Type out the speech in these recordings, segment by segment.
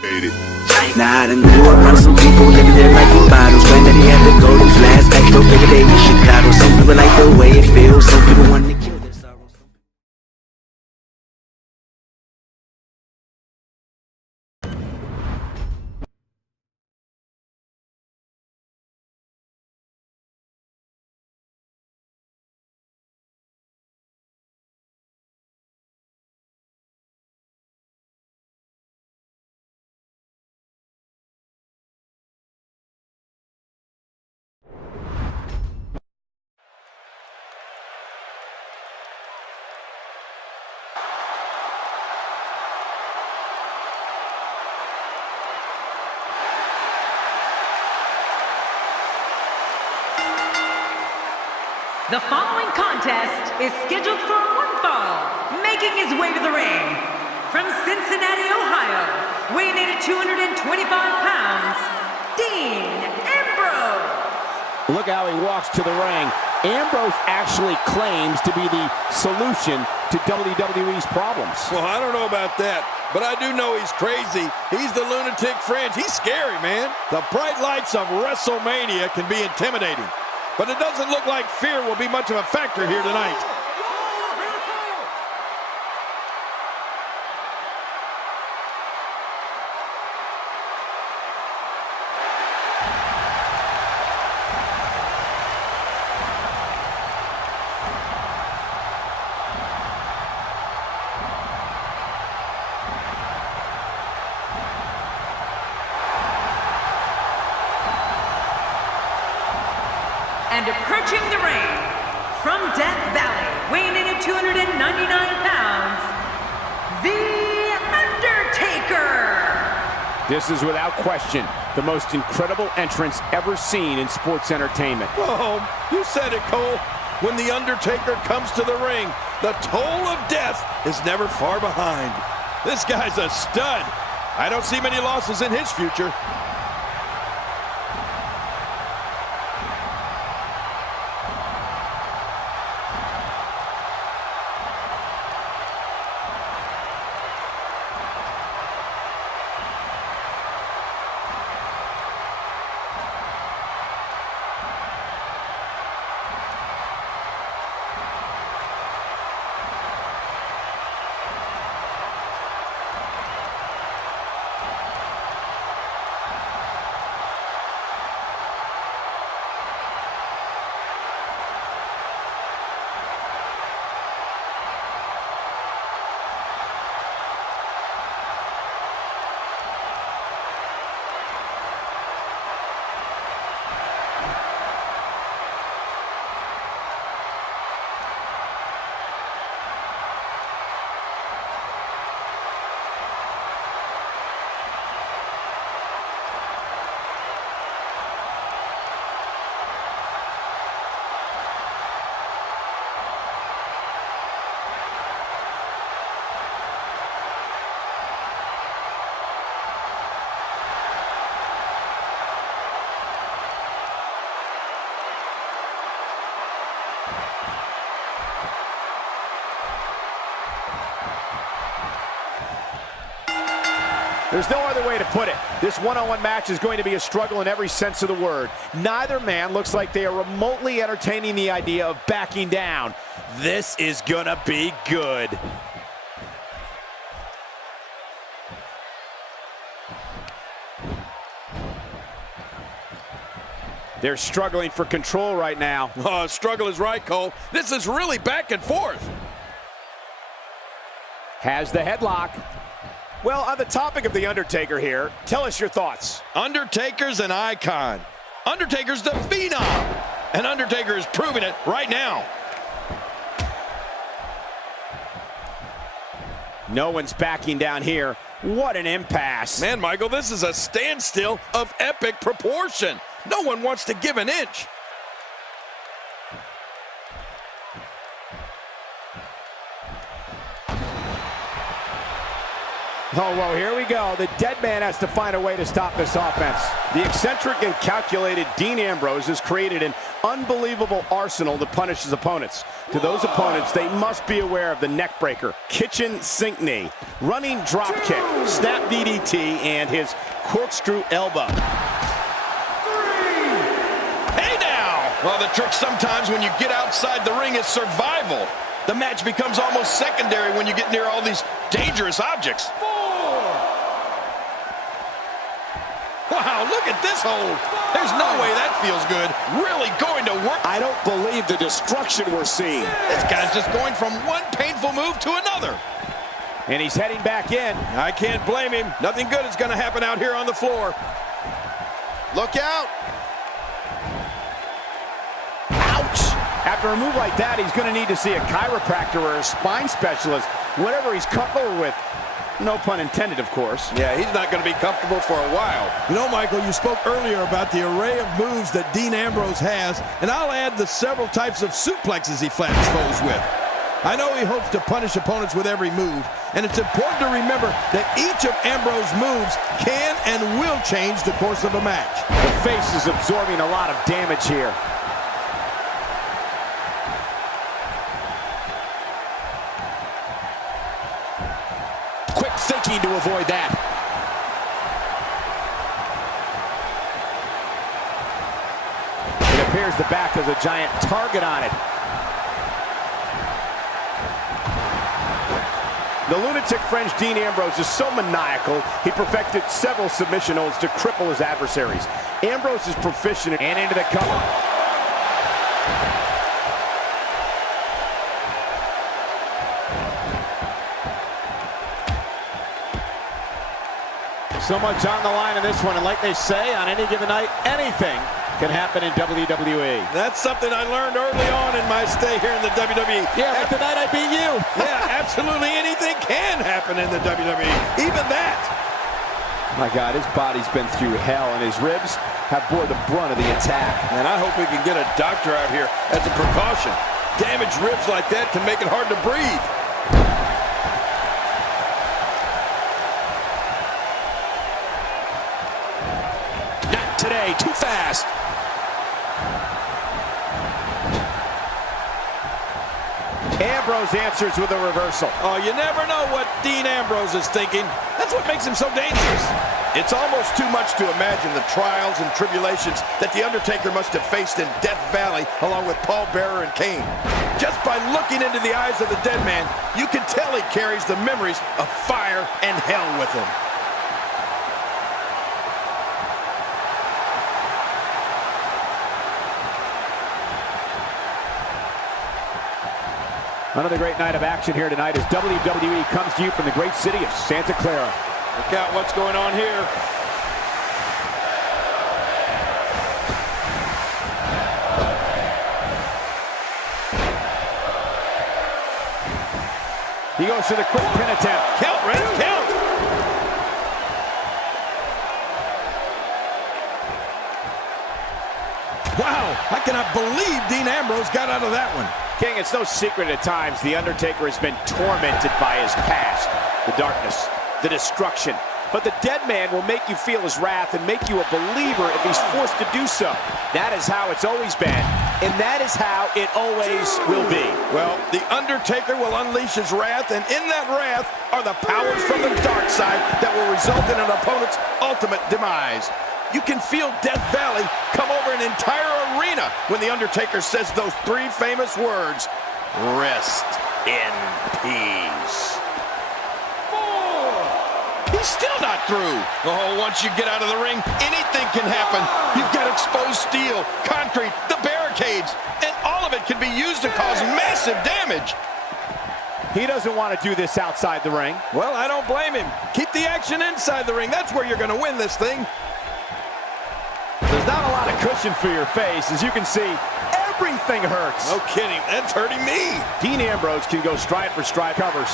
Nah, I done grew around some people living their life in bottles. Granddaddy had the golden flask, back though every day in Chicago. Some people like the way it feels, some people want to kill their sorrows. The following contest is scheduled for one fall, making his way to the ring. From Cincinnati, Ohio, weighing in at 225 pounds, Dean Ambrose. Look how he walks to the ring. Ambrose actually claims to be the solution to WWE's problems. Well, I don't know about that, but I do know he's crazy. He's the lunatic fringe. He's scary, man. The bright lights of WrestleMania can be intimidating. But it doesn't look like fear will be much of a factor here tonight. And approaching the ring, from Death Valley, weighing in at 299 pounds, The Undertaker! This is without question the most incredible entrance ever seen in sports entertainment. Oh, you said it, Cole. When The Undertaker comes to the ring, the toll of death is never far behind. This guy's a stud. I don't see many losses in his future. There's no other way to put it. This one-on-one match is going to be a struggle in every sense of the word. Neither man looks like they are remotely entertaining the idea of backing down. This is gonna be good. They're struggling for control right now. Oh, struggle is right, Cole. This is really back and forth. Has the headlock. Well, on the topic of The Undertaker here, tell us your thoughts. Undertaker's an icon. Undertaker's the phenom. And Undertaker is proving it right now. No one's backing down here. What an impasse. Man, Michael, this is a standstill of epic proportion. No one wants to give an inch. Oh, well, here we go. The dead man has to find a way to stop this offense. The eccentric and calculated Dean Ambrose has created an unbelievable arsenal to punish his opponents. To those opponents, they must be aware of the neck breaker, kitchen sink knee, running drop kick, snap DDT, and his corkscrew elbow. Hey now! Well, the trick sometimes when you get outside the ring is survival. The match becomes almost secondary when you get near all these dangerous objects. Wow, look at this hold. There's no way that feels good. Really going to work. I don't believe the destruction we're seeing. This guy's just going from one painful move to another. And he's heading back in. I can't blame him. Nothing good is going to happen out here on the floor. Look out. Ouch! After a move like that, he's going to need to see a chiropractor or a spine specialist, whatever he's comfortable with. No pun intended, of course. Yeah, he's not going to be comfortable for a while. You know, Michael, you spoke earlier about the array of moves that Dean Ambrose has, and I'll add the several types of suplexes he flattens foes with. I know he hopes to punish opponents with every move, and it's important to remember that each of Ambrose's moves can and will change the course of a match. The face is absorbing a lot of damage here. Quick thinking to avoid that. It appears the back has a giant target on it. The lunatic French Dean Ambrose is so maniacal, he perfected several submission holds to cripple his adversaries. Ambrose is proficient and into the cover. So much on the line in this one, and like they say, on any given night, anything can happen in WWE. That's something I learned early on in my stay here in the WWE. Yeah, like the night I beat you. Yeah, absolutely anything can happen in the WWE, even that. My God, his body's been through hell, and his ribs have bore the brunt of the attack. And I hope we can get a doctor out here as a precaution. Damaged ribs like that can make it hard to breathe. Today, too fast. Ambrose answers with a reversal. Oh, you never know what Dean Ambrose is thinking. That's what makes him so dangerous. It's almost too much to imagine the trials and tribulations that The Undertaker must have faced in Death Valley along with Paul Bearer and Kane. Just by looking into the eyes of the dead man, you can tell he carries the memories of fire and hell with him. Another great night of action here tonight as WWE comes to you from the great city of Santa Clara. Look out what's going on here. He goes for the quick pin attempt. Count, Red, count. Wow, I cannot believe Dean Ambrose got out of that one. King, it's no secret at times the Undertaker has been tormented by his past, the darkness, the destruction. But the dead man will make you feel his wrath and make you a believer if he's forced to do so. That is how it's always been, and that is how it always will be. Well, the Undertaker will unleash his wrath, and in that wrath are the powers from the dark side that will result in an opponent's ultimate demise. You can feel Death Valley come over an entire arena when The Undertaker says those three famous words, rest in peace. 4. He's still not through. Oh, once you get out of the ring, anything can happen. You've got exposed steel, concrete, the barricades, and all of it can be used to cause massive damage. He doesn't want to do this outside the ring. Well, I don't blame him. Keep the action inside the ring. That's where you're going to win this thing. There's not a lot of cushion for your face. As you can see, everything hurts. No kidding. That's hurting me. Dean Ambrose can go stride for stride covers.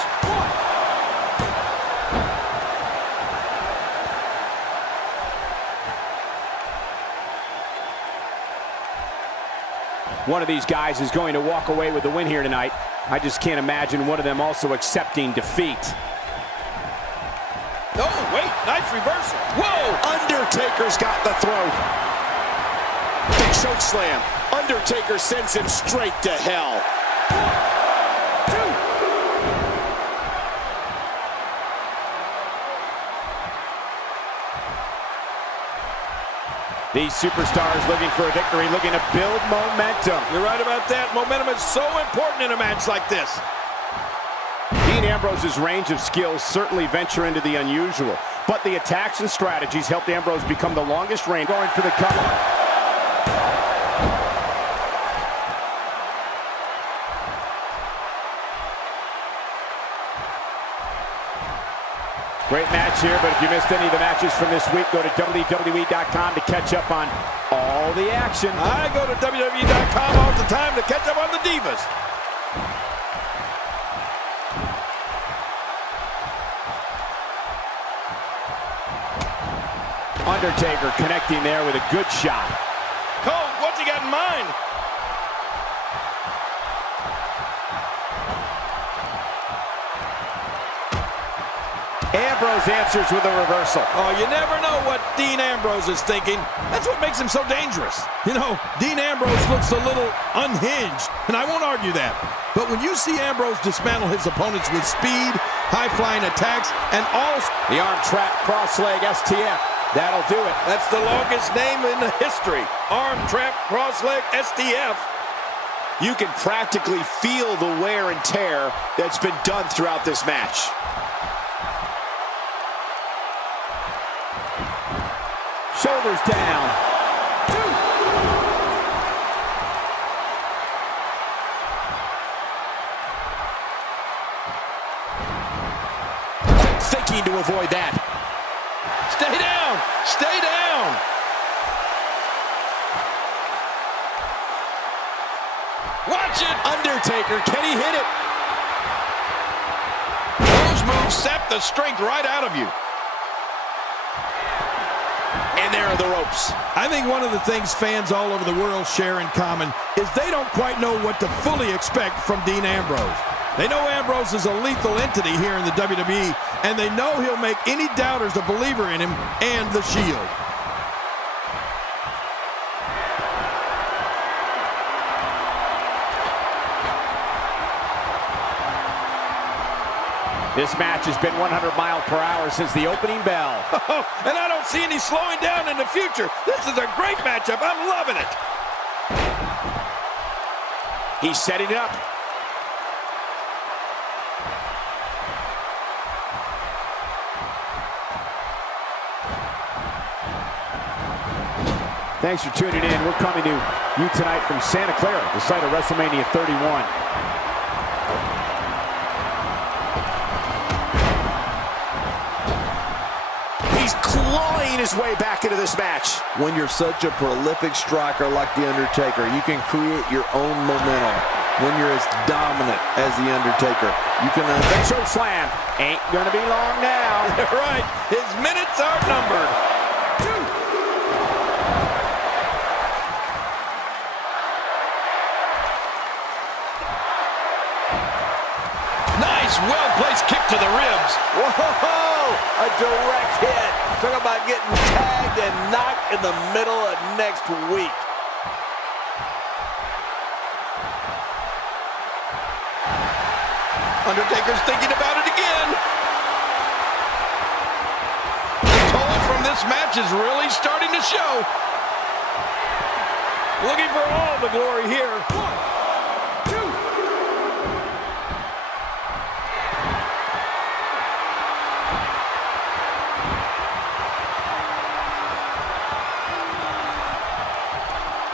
One of these guys is going to walk away with the win here tonight. I just can't imagine one of them also accepting defeat. Oh, wait, nice reversal. Whoa! Undertaker's got the throat. Big choke slam. Undertaker sends him straight to hell. These superstars looking for a victory, looking to build momentum. You're right about that. Momentum is so important in a match like this. Dean Ambrose's range of skills certainly venture into the unusual, but the attacks and strategies helped Ambrose become the longest reign going for the cover. Great match here, but if you missed any of the matches from this week, go to WWE.com to catch up on all the action. I go to WWE.com all the time to catch up on the Divas. Undertaker connecting there with a good shot. Cole, what's he got in mind? Ambrose answers with a reversal. Oh, you never know what Dean Ambrose is thinking. That's what makes him so dangerous. You know, Dean Ambrose looks a little unhinged, and I won't argue that. But when you see Ambrose dismantle his opponents with speed, high-flying attacks, and all... The arm trap cross-leg STF. That'll do it. That's the longest name in history. Arm trap cross-leg STF. You can practically feel the wear and tear that's been done throughout this match. Shoulders down. Quick thinking to avoid that. Stay down! Stay down! Watch it! Undertaker, can he hit it? Those moves sap the strength right out of you. And there are the ropes. I think one of the things fans all over the world share in common is they don't quite know what to fully expect from Dean Ambrose. They know Ambrose is a lethal entity here in the WWE, and they know he'll make any doubters a believer in him and the Shield. This match has been 100 miles per hour since the opening bell. And I don't see any slowing down in the future. This is a great matchup. I'm loving it. He's setting it up. Thanks for tuning in. We're coming to you tonight from Santa Clara, the site of WrestleMania 31. He's clawing his way back into this match. When you're such a prolific striker like The Undertaker, you can create your own momentum. When you're as dominant as The Undertaker, you can... The choke slam ain't gonna be long now. Right, his minutes are numbered. Nice, well-placed kick to the ribs. Whoa! A direct hit. Talk about getting tagged and knocked in the middle of next week. Undertaker's thinking about it again. The toll from this match is really starting to show. Looking for all the glory here. 1, 2.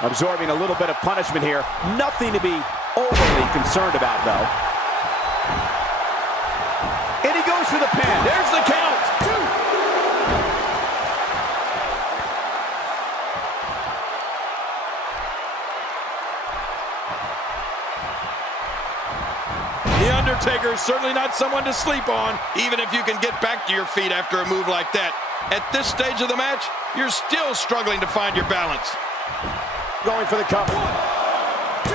Absorbing a little bit of punishment here. Nothing to be overly concerned about, though. And he goes for the pin. There's the count. 2. The Undertaker is certainly not someone to sleep on, even if you can get back to your feet after a move like that. At this stage of the match, you're still struggling to find your balance. Going for the cover. 1, 2.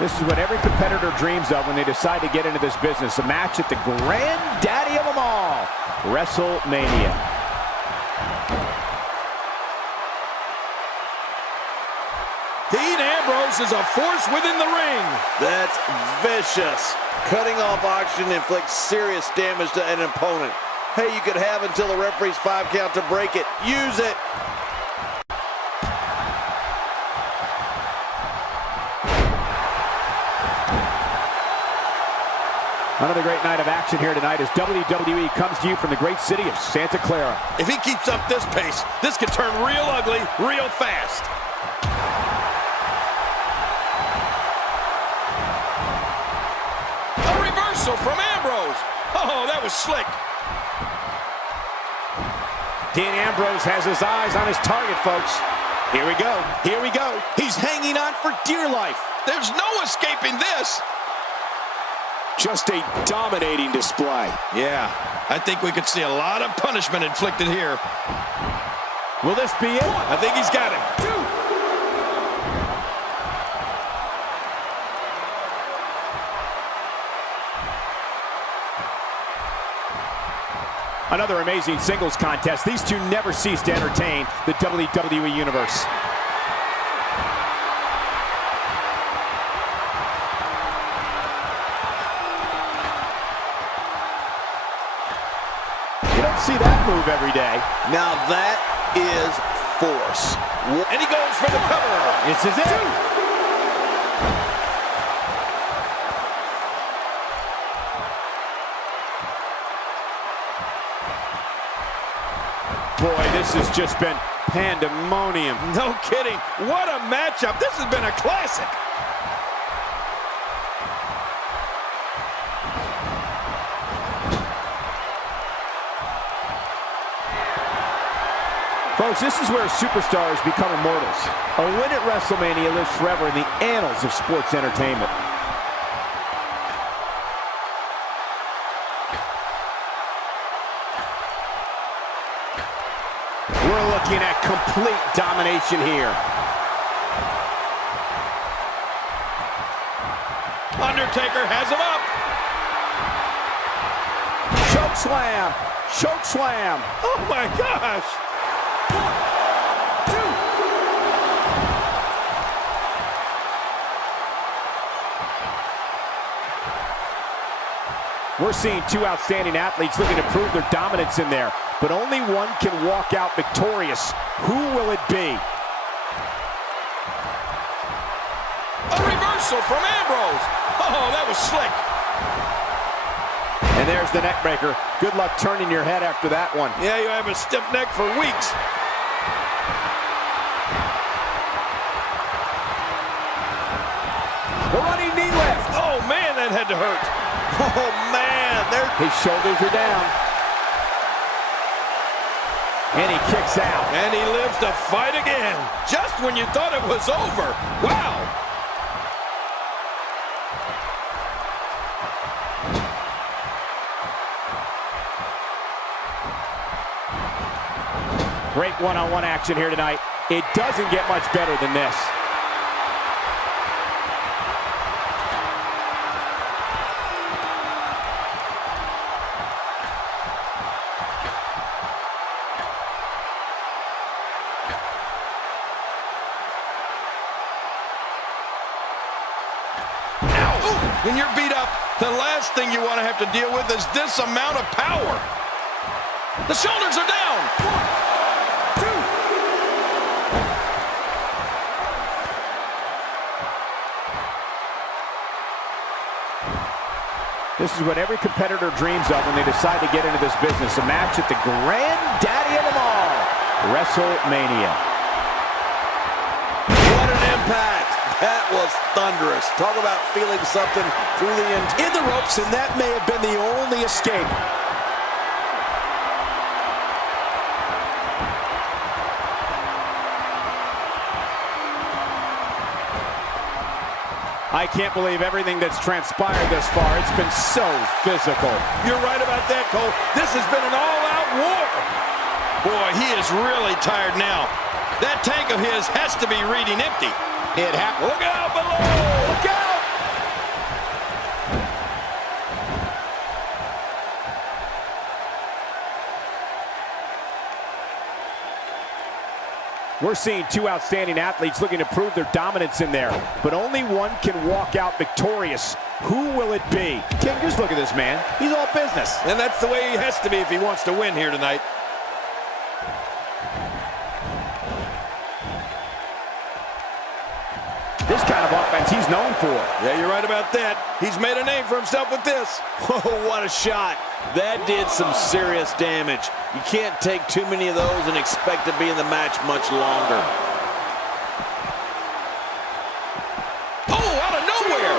This is what every competitor dreams of when they decide to get into this business. A match at the granddaddy of them all, WrestleMania. Dean Ambrose is a force within the ring. That's vicious. Cutting off oxygen inflicts serious damage to an opponent. Hey, you could have until the referee's 5 count to break it. Use it. Another great night of action here tonight as WWE comes to you from the great city of Santa Clara. If he keeps up this pace, this could turn real ugly real fast. A reversal from Ambrose. Oh, that was slick. Dean Ambrose has his eyes on his target, folks. Here we go. Here we go. He's hanging on for dear life. There's no escaping this. Just a dominating display. Yeah, I think we could see a lot of punishment inflicted here. Will this be it? I think he's got him. 2. Another amazing singles contest. These two never cease to entertain the WWE Universe. See that move every day. Now that is force. And he goes for the cover. This is it. Boy, this has just been pandemonium. No kidding. What a matchup. This has been a classic. Folks, this is where superstars become immortals. A win at WrestleMania lives forever in the annals of sports entertainment. We're looking at complete domination here. Undertaker has him up. Choke slam. Choke slam. Oh my gosh. 1, 2. We're seeing two outstanding athletes looking to prove their dominance in there, but only one can walk out victorious. Who will it be? A reversal from Ambrose. Oh, that was slick. And there's the neck breaker. Good luck turning your head after that one. Yeah, you have a stiff neck for weeks. The running knee lift. Oh, man, that had to hurt. Oh, man. His shoulders are down. And he kicks out. And he lives to fight again. Just when you thought it was over. Wow. Great one-on-one action here tonight. It doesn't get much better than this. When you're beat up, the last thing you want to have to deal with is this amount of power. The shoulders are down. 1, 2. This is what every competitor dreams of when they decide to get into this business. A match at the granddaddy of them all, WrestleMania. What an impact. That was thunderous. Talk about feeling something through the end. In the ropes, and that may have been the only escape. I can't believe everything that's transpired thus far. It's been so physical. You're right about that, Cole. This has been an all-out war. Boy, he is really tired now. That tank of his has to be reading empty. It happened. Look out below! Look out! We're seeing two outstanding athletes looking to prove their dominance in there, but only one can walk out victorious. Who will it be? King, just look at this man. He's all business. And that's the way he has to be if he wants to win here tonight. This kind of offense he's known for. Yeah, you're right about that. He's made a name for himself with this. Oh, what a shot. That did some serious damage. You can't take too many of those and expect to be in the match much longer. Oh, out of nowhere.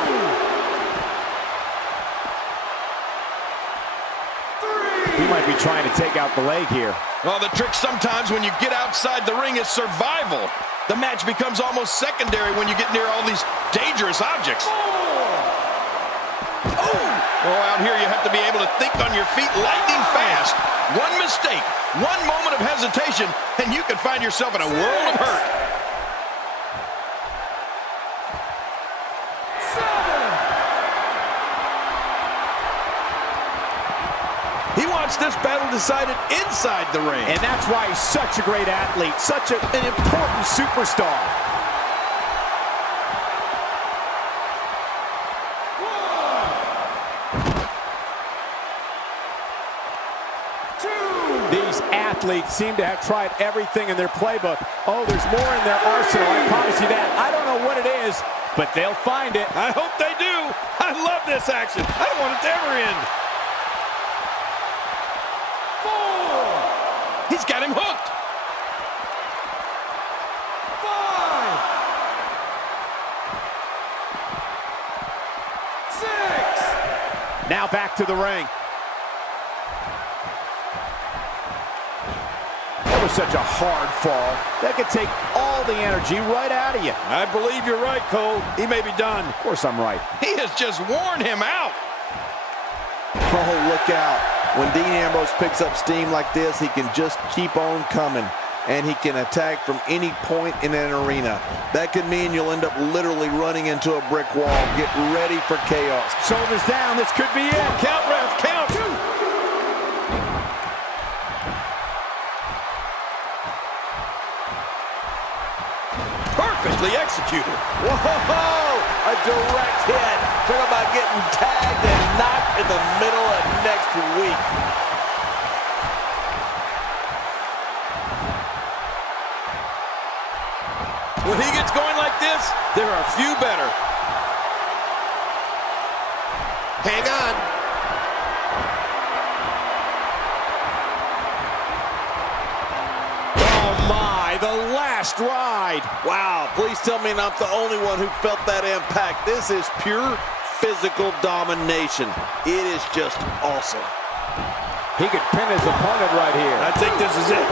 He might be trying to take out the leg here. Well, the trick sometimes when you get outside the ring is survival. The match becomes almost secondary when you get near all these dangerous objects. Oh, out here you have to be able to think on your feet lightning fast. One mistake, one moment of hesitation, and you can find yourself in a world of hurt. He wants this battle decided inside the ring. And that's why he's such a great athlete, such an important superstar. These athletes seem to have tried everything in their playbook. Oh, there's more in their arsenal, I promise you that. I don't know what it is, but they'll find it. I hope they do. I love this action. I don't want it to ever end. He's got him hooked. 5, 6. Now back to the ring. That was such a hard fall. That could take all the energy right out of you. I believe you're right, Cole. He may be done. Of course I'm right. He has just worn him out. Oh, look out. When Dean Ambrose picks up steam like this, he can just keep on coming. And he can attack from any point in an arena. That could mean you'll end up literally running into a brick wall. Get ready for chaos. Shoulders down. This could be it. Count, ref, count. 2. Perfectly executed. Whoa! A direct hit. Talk about getting tagged and knocked in the middle of next week. When he gets going like this, there are few better. Hang on. Oh my, the last ride. Wow, please tell me I'm the only one who felt that impact. This is pure physical domination. It is just awesome. He could pin his opponent right here. I think this is it.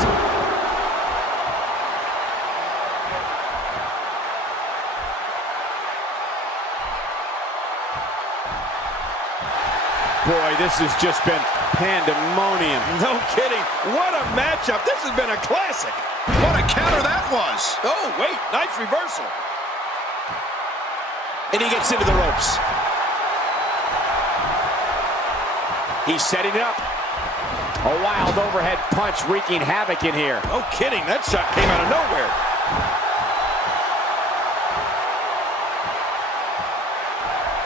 Boy, this has just been pandemonium. No kidding. What a matchup. This has been a classic. What a counter that was. Oh, wait. Nice reversal. And he gets into the ropes. He's setting it up. A wild overhead punch wreaking havoc in here. No kidding. That shot came out of nowhere.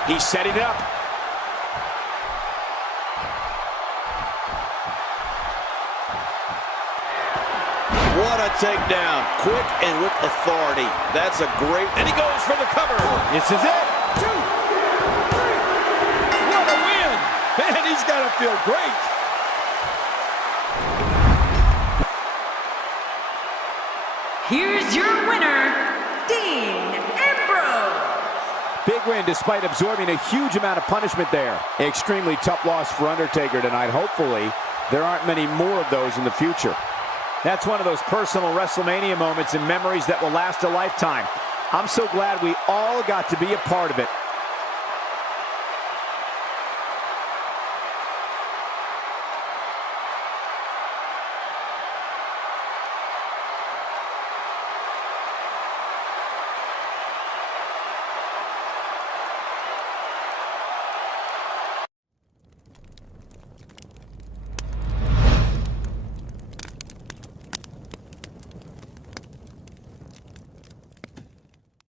He's setting it up. What a takedown. Quick and with authority. That's a great... And he goes for the cover. This is it. 2, 3. What a win. Man, he's got to feel great. Here's your winner, Dean Ambrose. Big win despite absorbing a huge amount of punishment there. Extremely tough loss for Undertaker tonight. Hopefully, there aren't many more of those in the future. That's one of those personal WrestleMania moments and memories that will last a lifetime. I'm so glad we all got to be a part of it.